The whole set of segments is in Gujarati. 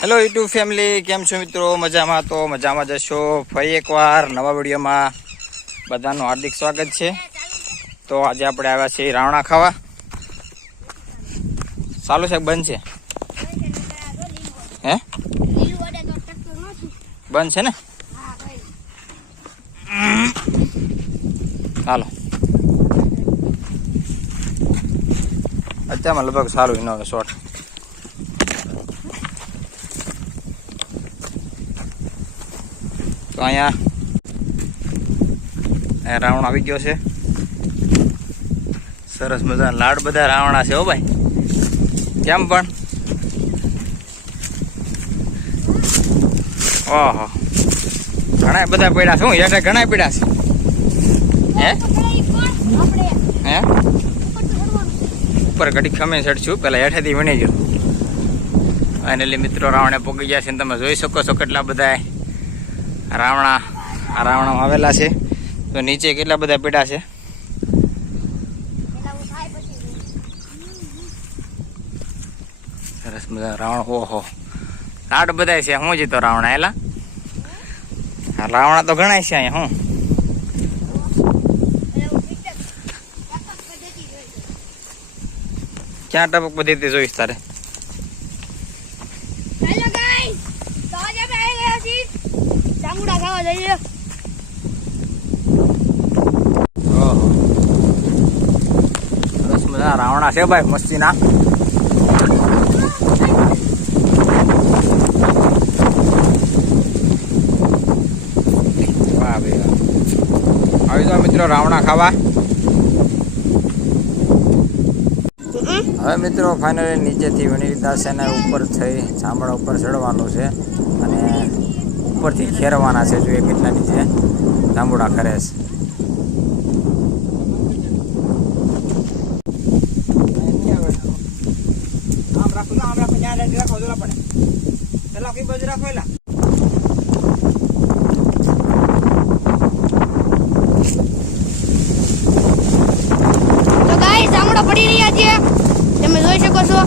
હેલો યુટ્યુબ ફેમિલી, કેમ છો મિત્રો? મજામાં તો મજામાં જશો. ફરી એકવાર નવા વિડીયોમાં બધાનું હાર્દિક સ્વાગત છે. તો આજે આપણે આવ્યા છીએ રાવણા ખાવા. ચાલુ છે બંધ છે? હે બંધ છે ને? ચાલો અત્યારમાં લગભગ સારું ન હોય શોર્ટ. તો અહીંયા રાવણ આવી ગયો છે. સરસ મજા લાડ બધા રાવણા છે હો ભાઈ. કેમ પણ ઓહો ઘણા બધા પડ્યા છે. હું હેઠે ઘણા પડ્યા છે. હે ઉપર ઘડી ખમે ચડશું, પેલા હેઠેથી વણી ગયો. અને એટલે મિત્રો રાવણે પોગી ગયા છે ને તમે જોઈ શકો છો કેટલા બધા રાવણા આવેલા છે. તો નીચે કેટલા બધા પીડા છે. સરસ મજા રાવણ. ઓહો લાડ બધા છે. હું જીતો રાવણા એલા રાવણા તો ઘણા છે અહીંયા. હું ક્યાં ટપક પદ્ધતિ જોઈશ તારે? સરસ મજા રાવણા છે ભાઈ મસ્તીના. વાહ ભાઈ વાહ. આવી જાઓ મિત્રો રાવણા ખાવા. હવે મિત્રો ફાઇનલી નીચેથી વણી લીધા છે ને ઉપર થઈ ચામડા ઉપર ચડવાનું છે અને ઉપરથી ખેરવાના છે. જોઈએ કેટલા નીચે જાંબુડા કરે છે. જાંબુડા પડી રહ્યા છે, તમે જોઈ શકો છો.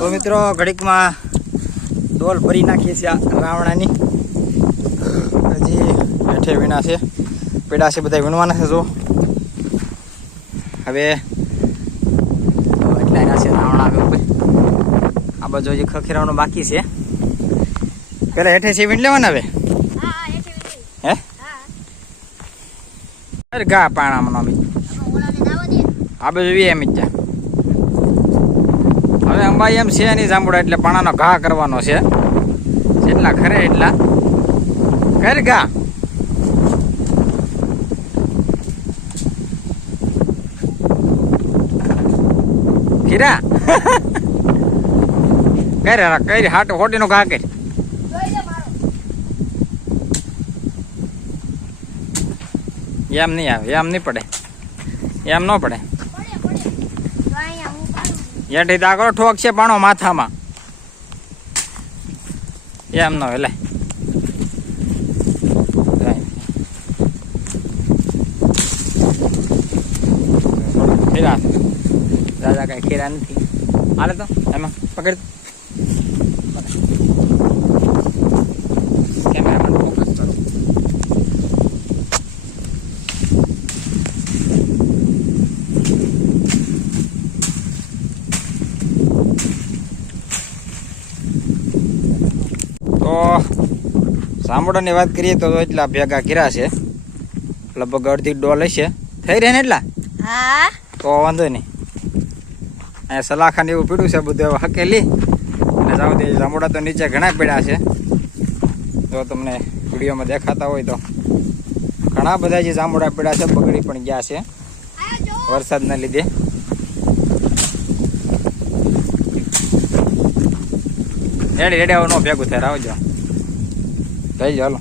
તો મિત્રો ઘડીકમાં ડોલ ભરી નાખીએ છીએ રાવણાની. હજી હેઠે વીણા છે, પેડા છે, બધા વીણવાના છે. જો હવે એટલા એના છે રાવણા. હવે આ બાજુ હજી ખખેરાવાનું બાકી છે. પેલા હેઠે છે વીણ લેવાના. હવે હે અરે ગા પાણામાં આ બાજુ એમ જ. હવે અંબાઈ એમ છે નહીં જાંબુડા એટલે પાણાનો ઘા કરવાનો છે. જેટલા ખરે એટલા કર ઘા. ખીરા કર હાટ હોટીનો ઘા કર. એમ નહીં આવે, એમ નહીં પડે, એમ ન પડે. હેઠી દાખલો ઠોક છે પાણો માથામાં. એમ ન એટલે ખીરા દાદા કઈ ખીરા નથી. હાલે તો એમાં પકડ. કેમેરામેન ફોકસ કરો. તો જાંબુડાની વાત કરીએ તો એટલા ભેગા કર્યા છે. લગભગ અડધી ડોલ હશે થઈ રહે ને એટલા. તો વાંધો નહીં. અહીંયા સલાખાને એવું પીડ્યું છે બધું હકેલી અને જાવ દે. જાંબુડા તો નીચે ઘણા પીડ્યા છે. જો તમને વિડીયોમાં દેખાતા હોય તો ઘણા બધા જે જાંબુડા પીડ્યા છે. બગડી પણ ગયા છે વરસાદના લીધે. રેડી આવો નો ભેગું થાય આવજો થઈ જાવ હાલો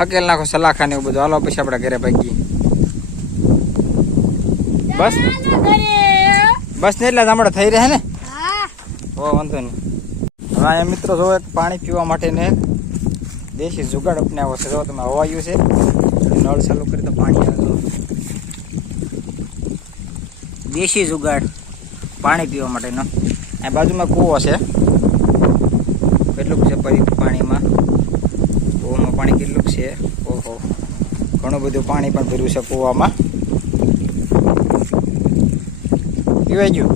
હકેલ નાખો સલાખા ને એવું બધું હાલો પછી આપણે ઘરે ભાગીએ બસ બસ ને એટલા જામડા થઈ રહ્યા ને ઓ વાંધો નહીં હવે અહીંયા મિત્રો જો એક પાણી પીવા માટે ને દેશી જુગાડ અપનાવ્યો છે જો તમે હવાયું છે નળ ચાલુ કરી તો પાણી આવે દેશી જુગાડ પાણી પીવા માટેનો આ બાજુમાં કૂવો છે કેટલું છે પાણીમાં કૂવામાં પાણી કેટલું છે ઓહો ઘણું બધું પાણી પણ ભર્યું છે કૂવામાં પીવાઈ ગયું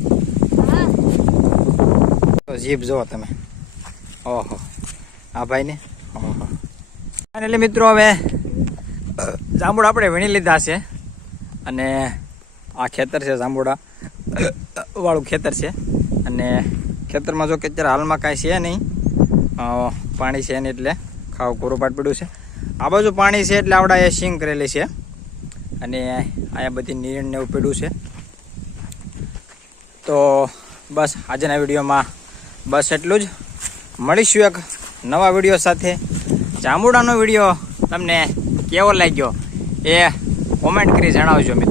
જીભ જુઓ તમે ઓહો આ ભાઈ ને ઓહો એટલે મિત્રો હવે જાંબુડા આપણે વીણી લીધા છે અને આ ખેતર છે જાંબુડા વાળું ખેતર છે અને ખેતરમાં જો કે અત્યારે હાલમાં કાંઈ છે નહીં પાણી છે નહીં એટલે ખાવું કોરું પાટ પડ્યું છે આ બાજુ પાણી છે એટલે આવડા એ સિંગ કરેલી છે અને અહીંયા બધી નીરણ ને એવું પડ્યું છે તો બસ આજના વિડીયોમાં બસ એટલું જ મળીશું એક નવા વિડીયો સાથે જાંબુડાનો વિડીયો તમને કેવો લાગ્યો એ કોમેન્ટ કરી જણાવજો મિત્રો